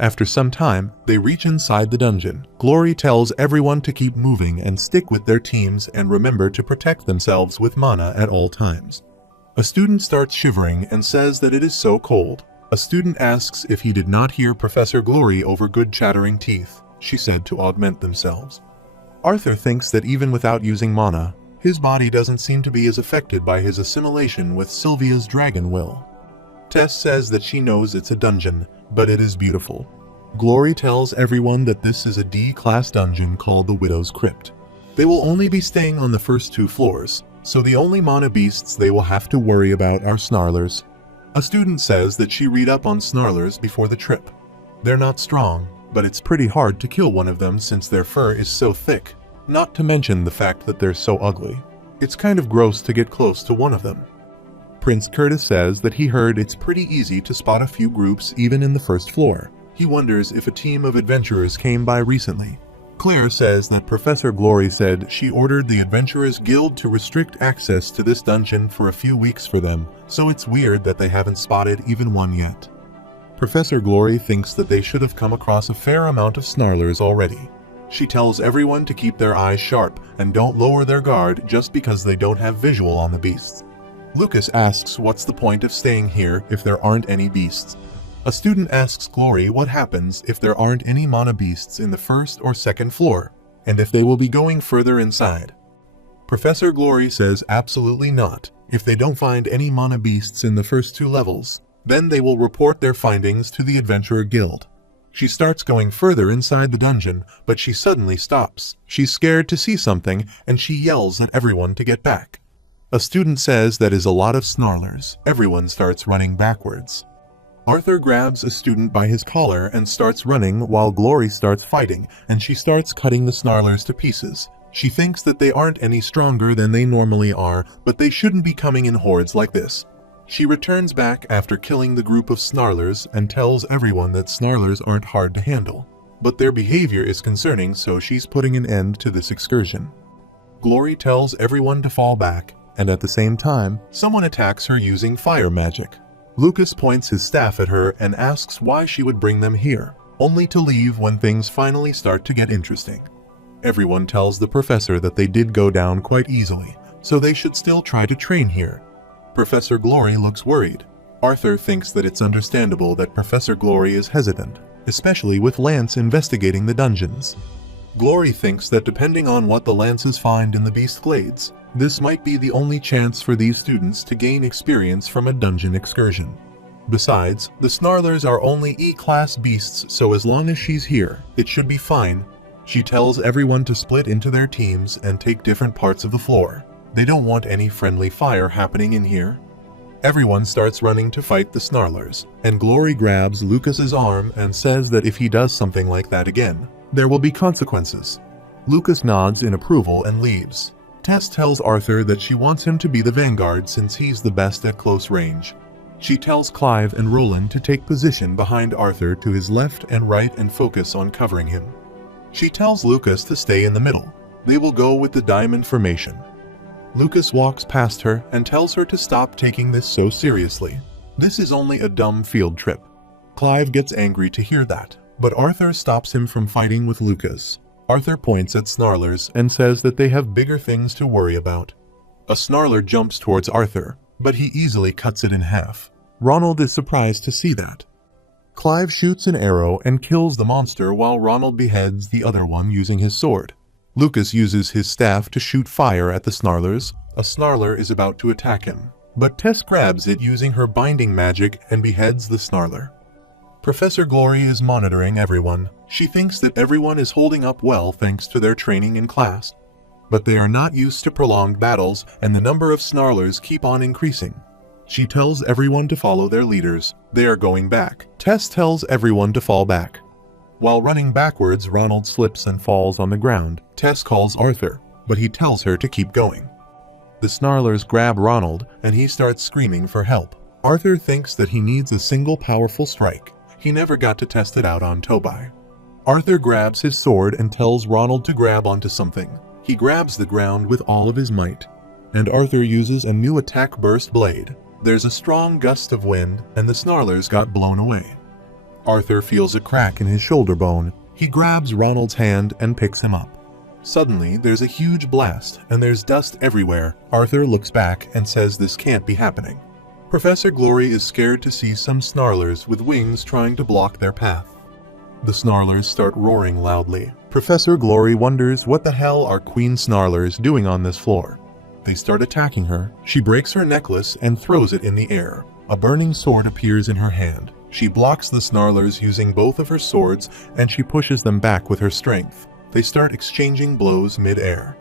After some time, they reach inside the dungeon. Glory tells everyone to keep moving and stick with their teams and remember to protect themselves with mana at all times. A student starts shivering and says that it is so cold. A student asks if he did not hear Professor Glory over good chattering teeth. She said to augment themselves. Arthur thinks that even without using mana, his body doesn't seem to be as affected by his assimilation with Sylvia's dragon will. Tess says that she knows it's a dungeon, but it is beautiful. Glory tells everyone that this is a D-class dungeon called the Widow's Crypt. They will only be staying on the first 2 floors, so the only mana beasts they will have to worry about are snarlers. A student says that she read up on snarlers before the trip. They're not strong, but it's pretty hard to kill one of them since their fur is so thick, not to mention the fact that they're so ugly. It's kind of gross to get close to one of them. Prince Curtis says that he heard it's pretty easy to spot a few groups even in the first floor. He wonders if a team of adventurers came by recently. Claire says that Professor Glory said she ordered the Adventurers Guild to restrict access to this dungeon for a few weeks for them, so it's weird that they haven't spotted even one yet. Professor Glory thinks that they should have come across a fair amount of snarlers already. She tells everyone to keep their eyes sharp and don't lower their guard just because they don't have visual on the beasts. Lucas asks what's the point of staying here if there aren't any beasts. A student asks Glory what happens if there aren't any mana beasts in the first or second floor, and if they will be going further inside. Professor Glory says absolutely not. If they don't find any mana beasts in the first 2 levels, then they will report their findings to the Adventurer Guild. She starts going further inside the dungeon, but she suddenly stops. She's scared to see something, and she yells at everyone to get back. A student says that is a lot of snarlers. Everyone starts running backwards. Arthur grabs a student by his collar and starts running while Glory starts fighting, and she starts cutting the snarlers to pieces. She thinks that they aren't any stronger than they normally are, but they shouldn't be coming in hordes like this. She returns back after killing the group of snarlers and tells everyone that snarlers aren't hard to handle, but their behavior is concerning, so she's putting an end to this excursion. Glory tells everyone to fall back, and at the same time, someone attacks her using fire magic. Lucas points his staff at her and asks why she would bring them here, only to leave when things finally start to get interesting. Everyone tells the professor that they did go down quite easily, so they should still try to train here. Professor Glory looks worried. Arthur thinks that it's understandable that Professor Glory is hesitant, especially with Lance investigating the dungeons. Glory thinks that depending on what the Lances find in the Beast Glades, this might be the only chance for these students to gain experience from a dungeon excursion. Besides, the Snarlers are only E-class beasts, so as long as she's here, it should be fine. She tells everyone to split into their teams and take different parts of the floor. They don't want any friendly fire happening in here. Everyone starts running to fight the Snarlers, and Glory grabs Lucas's arm and says that if he does something like that again, there will be consequences. Lucas nods in approval and leaves. Tess tells Arthur that she wants him to be the vanguard since he's the best at close range. She tells Clive and Roland to take position behind Arthur to his left and right and focus on covering him. She tells Lucas to stay in the middle. They will go with the diamond formation. Lucas walks past her and tells her to stop taking this so seriously. This is only a dumb field trip. Clive gets angry to hear that, but Arthur stops him from fighting with Lucas. Arthur points at Snarlers and says that they have bigger things to worry about. A Snarler jumps towards Arthur, but he easily cuts it in half. Ronald is surprised to see that. Clive shoots an arrow and kills the monster while Ronald beheads the other one using his sword. Lucas uses his staff to shoot fire at the Snarlers. A Snarler is about to attack him, but Tess grabs it using her binding magic and beheads the Snarler. Professor Glory is monitoring everyone. She thinks that everyone is holding up well thanks to their training in class. But they are not used to prolonged battles, and the number of Snarlers keep on increasing. She tells everyone to follow their leaders. They are going back. Tess tells everyone to fall back. While running backwards, Ronald slips and falls on the ground. Tess calls Arthur, but he tells her to keep going. The Snarlers grab Ronald, and he starts screaming for help. Arthur thinks that he needs a single powerful strike. He never got to test it out on Tobai. Arthur grabs his sword and tells Ronald to grab onto something. He grabs the ground with all of his might, and Arthur uses a new attack burst blade. There's a strong gust of wind, and the Snarlers got blown away. Arthur feels a crack in his shoulder bone. He grabs Ronald's hand and picks him up. Suddenly, there's a huge blast, and there's dust everywhere. Arthur looks back and says this can't be happening. Professor Glory is scared to see some snarlers with wings trying to block their path. The snarlers start roaring loudly. Professor Glory wonders what the hell are Queen Snarlers doing on this floor. They start attacking her. She breaks her necklace and throws it in the air. A burning sword appears in her hand. She blocks the snarlers using both of her swords, and she pushes them back with her strength. They start exchanging blows mid-air.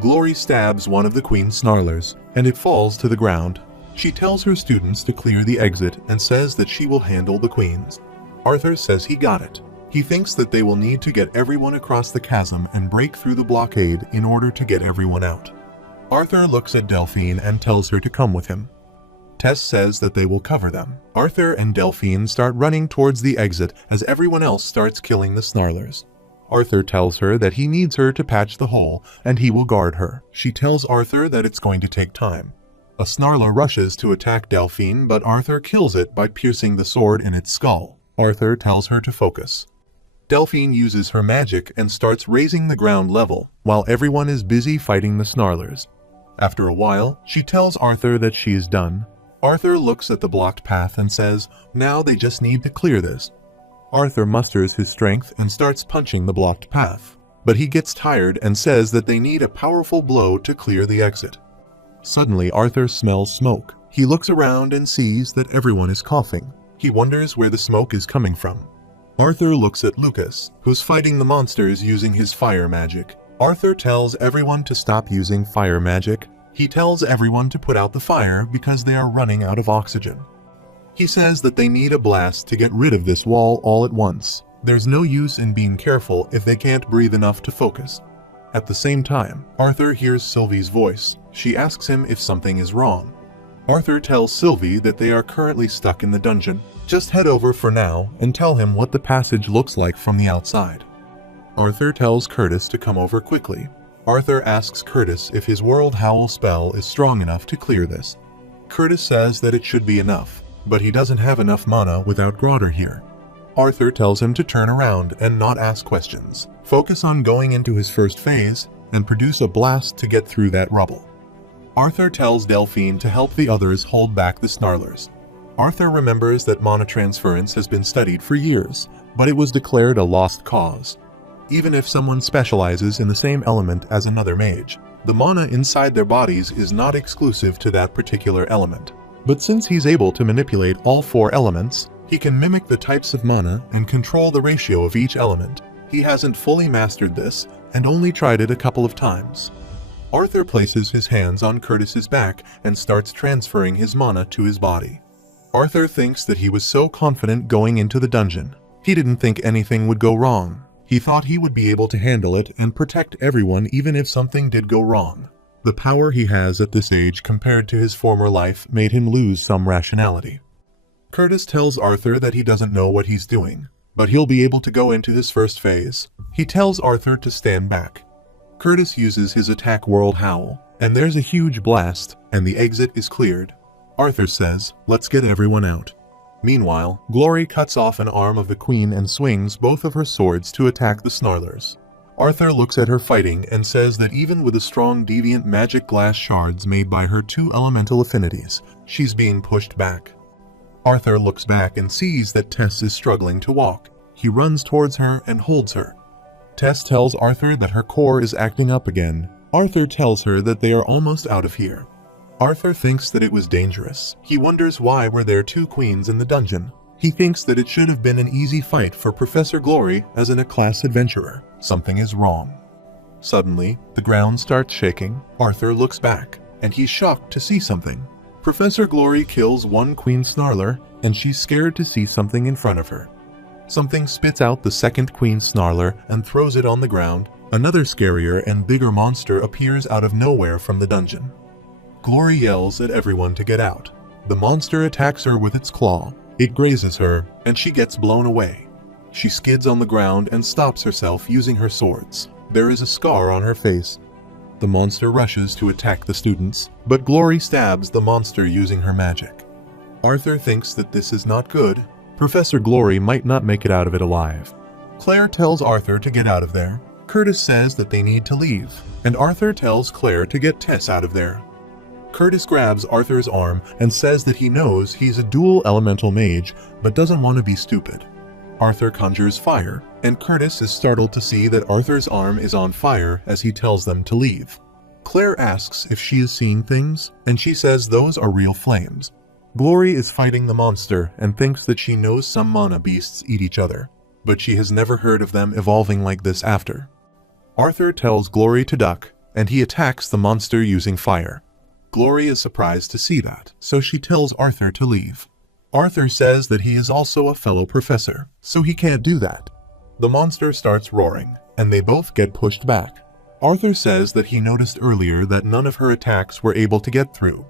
Glory stabs one of the Queen Snarlers, and it falls to the ground. She tells her students to clear the exit and says that she will handle the queens. Arthur says he got it. He thinks that they will need to get everyone across the chasm and break through the blockade in order to get everyone out. Arthur looks at Delphine and tells her to come with him. Tess says that they will cover them. Arthur and Delphine start running towards the exit as everyone else starts killing the snarlers. Arthur tells her that he needs her to patch the hole and he will guard her. She tells Arthur that it's going to take time. A snarler rushes to attack Delphine, but Arthur kills it by piercing the sword in its skull. Arthur tells her to focus. Delphine uses her magic and starts raising the ground level, while everyone is busy fighting the snarlers. After a while, she tells Arthur that she is done. Arthur looks at the blocked path and says, now they just need to clear this. Arthur musters his strength and starts punching the blocked path, but he gets tired and says that they need a powerful blow to clear the exit. Suddenly, Arthur smells smoke. He looks around and sees that everyone is coughing. He wonders where the smoke is coming from. Arthur looks at Lucas, who's fighting the monsters using his fire magic. Arthur tells everyone to stop using fire magic. He tells everyone to put out the fire because they are running out of oxygen. He says that they need a blast to get rid of this wall all at once. There's no use in being careful if they can't breathe enough to focus. At the same time, Arthur hears Sylvie's voice. She asks him if something is wrong. Arthur tells Sylvie that they are currently stuck in the dungeon. Just head over for now and tell him what the passage looks like from the outside. Arthur tells Curtis to come over quickly. Arthur asks Curtis if his World Howl spell is strong enough to clear this. Curtis says that it should be enough, but he doesn't have enough mana without Grotter here. Arthur tells him to turn around and not ask questions. Focus on going into his first phase and produce a blast to get through that rubble. Arthur tells Delphine to help the others hold back the snarlers. Arthur remembers that mana transference has been studied for years, but it was declared a lost cause. Even if someone specializes in the same element as another mage, the mana inside their bodies is not exclusive to that particular element. But since he's able to manipulate all four elements, he can mimic the types of mana and control the ratio of each element. He hasn't fully mastered this and only tried it a couple of times. Arthur places his hands on Curtis's back and starts transferring his mana to his body. Arthur thinks that he was so confident going into the dungeon. He didn't think anything would go wrong. He thought he would be able to handle it and protect everyone even if something did go wrong. The power he has at this age compared to his former life made him lose some rationality. Curtis tells Arthur that he doesn't know what he's doing, but he'll be able to go into his first phase. He tells Arthur to stand back. Curtis uses his attack World Howl, and there's a huge blast, and the exit is cleared. Arthur says, let's get everyone out. Meanwhile, Glory cuts off an arm of the queen and swings both of her swords to attack the snarlers. Arthur looks at her fighting and says that even with the strong deviant magic glass shards made by her two elemental affinities, she's being pushed back. Arthur looks back and sees that Tess is struggling to walk. He runs towards her and holds her. Tess tells Arthur that her core is acting up again. Arthur tells her that they are almost out of here. Arthur thinks that it was dangerous. He wonders why were there two queens in the dungeon. He thinks that it should have been an easy fight for Professor Glory as in a class adventurer. Something is wrong. Suddenly, the ground starts shaking. Arthur looks back, and he's shocked to see something. Professor Glory kills one queen snarler, and she's scared to see something in front of her. Something spits out the second queen snarler and throws it on the ground. Another scarier and bigger monster appears out of nowhere from the dungeon. Glory yells at everyone to get out. The monster attacks her with its claw. It grazes her, and she gets blown away. She skids on the ground and stops herself using her swords. There is a scar on her face. The monster rushes to attack the students, but Glory stabs the monster using her magic. Arthur thinks that this is not good. Professor Glory might not make it out of it alive. Claire tells Arthur to get out of there. Curtis says that they need to leave, and Arthur tells Claire to get Tess out of there. Curtis grabs Arthur's arm and says that he knows he's a dual elemental mage, but doesn't want to be stupid. Arthur conjures fire, and Curtis is startled to see that Arthur's arm is on fire as he tells them to leave. Claire asks if she is seeing things, and she says those are real flames. Glory is fighting the monster and thinks that she knows some mana beasts eat each other, but she has never heard of them evolving like this after. Arthur tells Glory to duck, and he attacks the monster using fire. Glory is surprised to see that, so she tells Arthur to leave. Arthur says that he is also a fellow professor, so he can't do that. The monster starts roaring, and they both get pushed back. Arthur says that he noticed earlier that none of her attacks were able to get through.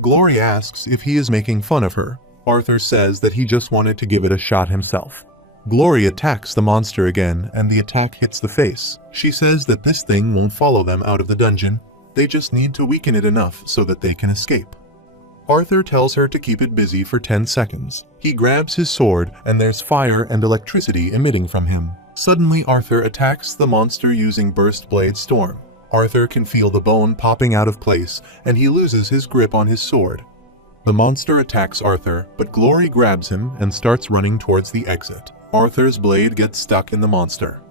Glory asks if he is making fun of her. Arthur says that he just wanted to give it a shot himself. Glory attacks the monster again, and the attack hits the face. She says that this thing won't follow them out of the dungeon. They just need to weaken it enough so that they can escape. Arthur tells her to keep it busy for 10 seconds. He grabs his sword, and there's fire and electricity emitting from him. Suddenly, Arthur attacks the monster using Burst Blade Storm. Arthur can feel the bone popping out of place, and he loses his grip on his sword. The monster attacks Arthur, but Glory grabs him and starts running towards the exit. Arthur's blade gets stuck in the monster.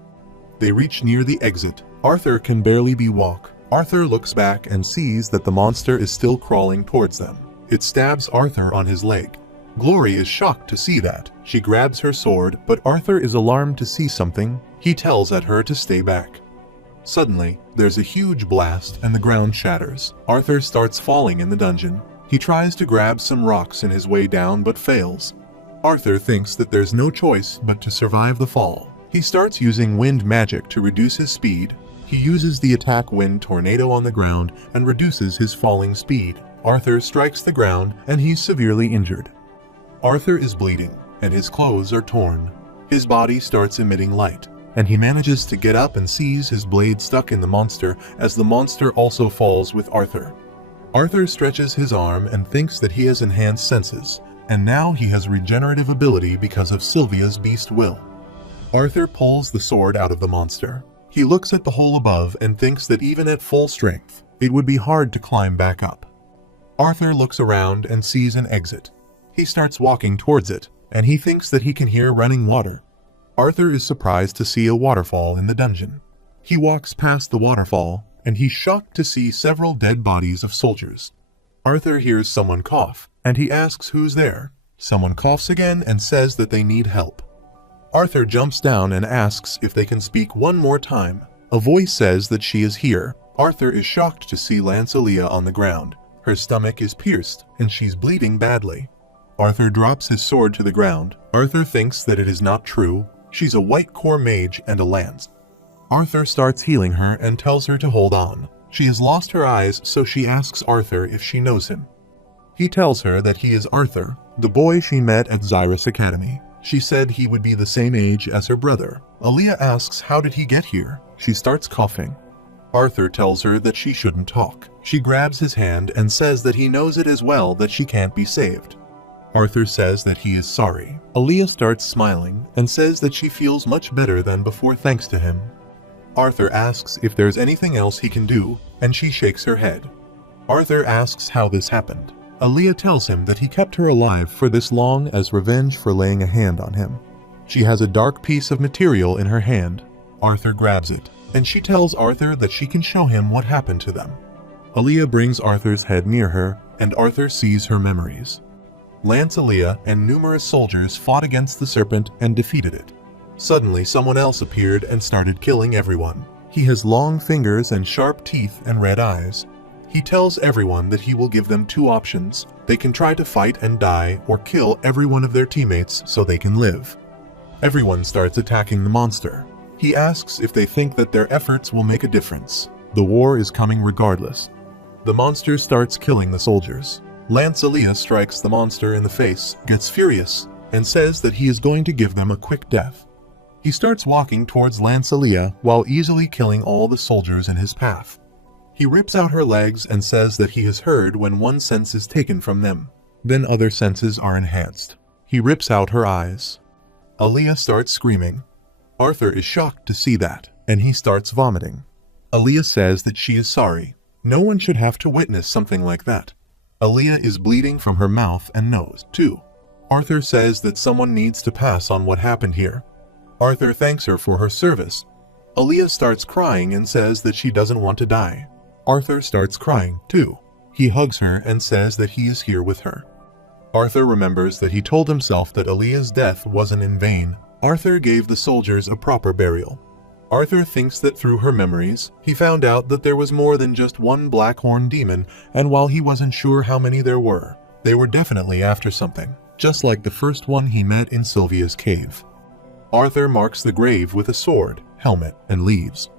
They reach near the exit. Arthur can barely walk. Arthur looks back and sees that the monster is still crawling towards them. It stabs Arthur on his leg. Glory is shocked to see that. She grabs her sword, but Arthur is alarmed to see something. He tells at her to stay back. Suddenly, there's a huge blast and the ground shatters. Arthur starts falling in the dungeon. He tries to grab some rocks in his way down but fails. Arthur thinks that there's no choice but to survive the fall. He starts using wind magic to reduce his speed. He uses the attack wind tornado on the ground and reduces his falling speed. Arthur strikes the ground and he's severely injured. Arthur is bleeding and his clothes are torn. His body starts emitting light, and he manages to get up and sees his blade stuck in the monster as the monster also falls with Arthur. Arthur stretches his arm and thinks that he has enhanced senses, and now he has regenerative ability because of Sylvia's beast will. Arthur pulls the sword out of the monster. He looks at the hole above and thinks that even at full strength, it would be hard to climb back up. Arthur looks around and sees an exit. He starts walking towards it, and he thinks that he can hear running water. Arthur is surprised to see a waterfall in the dungeon. He walks past the waterfall, and he's shocked to see several dead bodies of soldiers. Arthur hears someone cough, and he asks who's there. Someone coughs again and says that they need help. Arthur jumps down and asks if they can speak one more time. A voice says that she is here. Arthur is shocked to see Lancelia on the ground. Her stomach is pierced, and she's bleeding badly. Arthur drops his sword to the ground. Arthur thinks that it is not true. She's a white core mage and a lance. Arthur starts healing her and tells her to hold on. She has lost her eyes, so she asks Arthur if she knows him. He tells her that he is Arthur, the boy she met at Xyrus Academy. She said he would be the same age as her brother. Aaliyah asks how did he get here. She starts coughing. Arthur tells her that she shouldn't talk. She grabs his hand and says that he knows it as well that she can't be saved. Arthur says that he is sorry. Aaliyah starts smiling and says that she feels much better than before thanks to him. Arthur asks if there's anything else he can do, and she shakes her head. Arthur asks how this happened. Aaliyah tells him that he kept her alive for this long as revenge for laying a hand on him. She has a dark piece of material in her hand. Arthur grabs it, and she tells Arthur that she can show him what happened to them. Aaliyah brings Arthur's head near her, and Arthur sees her memories. Lancelia and numerous soldiers fought against the serpent and defeated it. Suddenly someone else appeared and started killing everyone. He has long fingers and sharp teeth and red eyes. He tells everyone that he will give them two options. They can try to fight and die or kill every one of their teammates so they can live. Everyone starts attacking the monster. He asks if they think that their efforts will make a difference. The war is coming regardless. The monster starts killing the soldiers. Lancelia strikes the monster in the face, gets furious, and says that he is going to give them a quick death. He starts walking towards Lancelia while easily killing all the soldiers in his path. He rips out her legs and says that he has heard when one sense is taken from them, then other senses are enhanced. He rips out her eyes. Aaliyah starts screaming. Arthur is shocked to see that, and he starts vomiting. Aaliyah says that she is sorry. No one should have to witness something like that. Aaliyah is bleeding from her mouth and nose, too. Arthur says that someone needs to pass on what happened here. Arthur thanks her for her service. Aaliyah starts crying and says that she doesn't want to die. Arthur starts crying, too. He hugs her and says that he is here with her. Arthur remembers that he told himself that Aaliyah's death wasn't in vain. Arthur gave the soldiers a proper burial. Arthur thinks that through her memories, he found out that there was more than just one Blackhorn demon, and while he wasn't sure how many there were, they were definitely after something, just like the first one he met in Sylvia's cave. Arthur marks the grave with a sword, helmet, and leaves.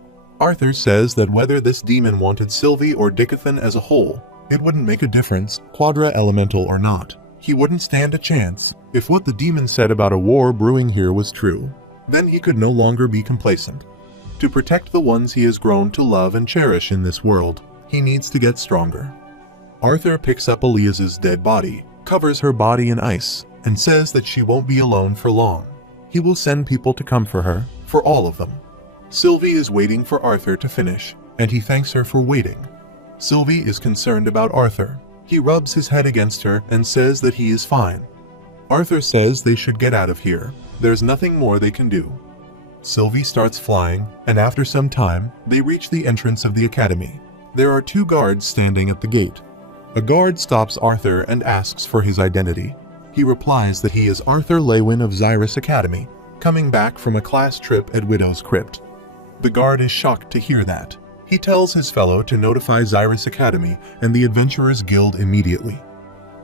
Arthur says that whether this demon wanted Sylvie or Dickathan as a whole, it wouldn't make a difference, Quadra Elemental or not. He wouldn't stand a chance. If what the demon said about a war brewing here was true, then he could no longer be complacent. To protect the ones he has grown to love and cherish in this world, he needs to get stronger. Arthur picks up Aaliyah's dead body, covers her body in ice, and says that she won't be alone for long. He will send people to come for her, for all of them. Sylvie is waiting for Arthur to finish, and he thanks her for waiting. Sylvie is concerned about Arthur. He rubs his head against her and says that he is fine. Arthur says they should get out of here. There's nothing more they can do. Sylvie starts flying, and after some time, they reach the entrance of the academy. There are 2 guards standing at the gate. A guard stops Arthur and asks for his identity. He replies that he is Arthur Lewin of Xyrus Academy, coming back from a class trip at Widow's Crypt. The guard is shocked to hear that. He tells his fellow to notify Xyrus Academy and the Adventurers Guild immediately.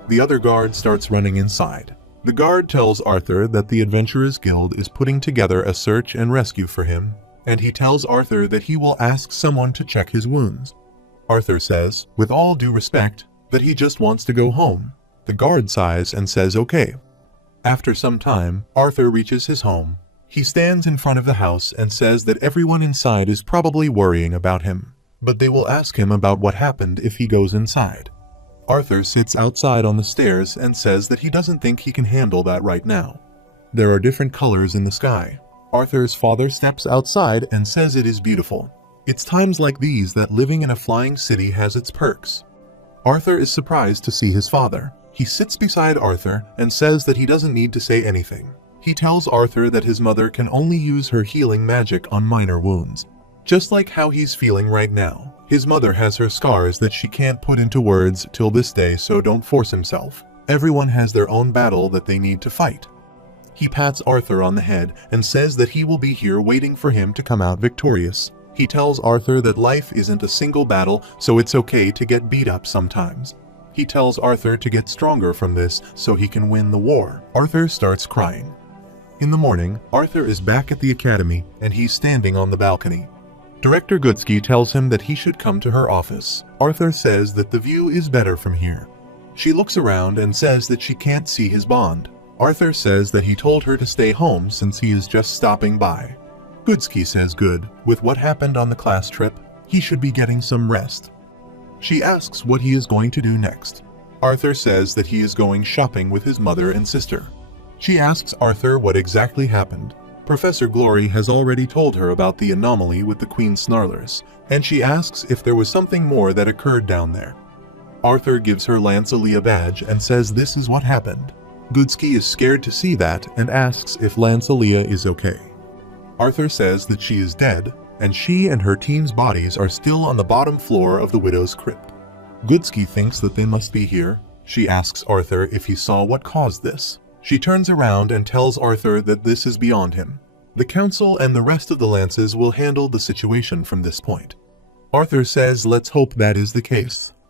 The other guard starts running inside. The guard tells Arthur that the Adventurers Guild is putting together a search and rescue for him, and he tells Arthur that he will ask someone to check his wounds. Arthur says, with all due respect, that he just wants to go home. The guard sighs and says okay. After some time, Arthur reaches his home. He stands in front of the house and says that everyone inside is probably worrying about him, but they will ask him about what happened if he goes inside. Arthur sits outside on the stairs and says that he doesn't think he can handle that right now. There are different colors in the sky. Arthur's father steps outside and says it is beautiful. It's times like these that living in a flying city has its perks. Arthur is surprised to see his father. He sits beside Arthur and says that he doesn't need to say anything. He tells Arthur that his mother can only use her healing magic on minor wounds. Just like how he's feeling right now. His mother has her scars that she can't put into words till this day, so don't force himself. Everyone has their own battle that they need to fight. He pats Arthur on the head and says that he will be here waiting for him to come out victorious. He tells Arthur that life isn't a single battle, so it's okay to get beat up sometimes. He tells Arthur to get stronger from this so he can win the war. Arthur starts crying. In the morning, Arthur is back at the academy and he's standing on the balcony. Director Goodsky tells him that he should come to her office. Arthur says that the view is better from here. She looks around and says that she can't see his bond. Arthur says that he told her to stay home since he is just stopping by. Goodsky says good. With what happened on the class trip, he should be getting some rest. She asks what he is going to do next. Arthur says that he is going shopping with his mother and sister. She asks Arthur what exactly happened. Professor Glory has already told her about the anomaly with the Queen Snarlers, and she asks if there was something more that occurred down there. Arthur gives her Lance Aaliyah badge and says this is what happened. Goodsky is scared to see that and asks if Lance Aaliyah is okay. Arthur says that she is dead, and she and her team's bodies are still on the bottom floor of the Widow's Crypt. Goodsky thinks that they must be here. She asks Arthur if he saw what caused this. She turns around and tells Arthur that this is beyond him. The council and the rest of the Lances will handle the situation from this point. Arthur says let's hope that is the case.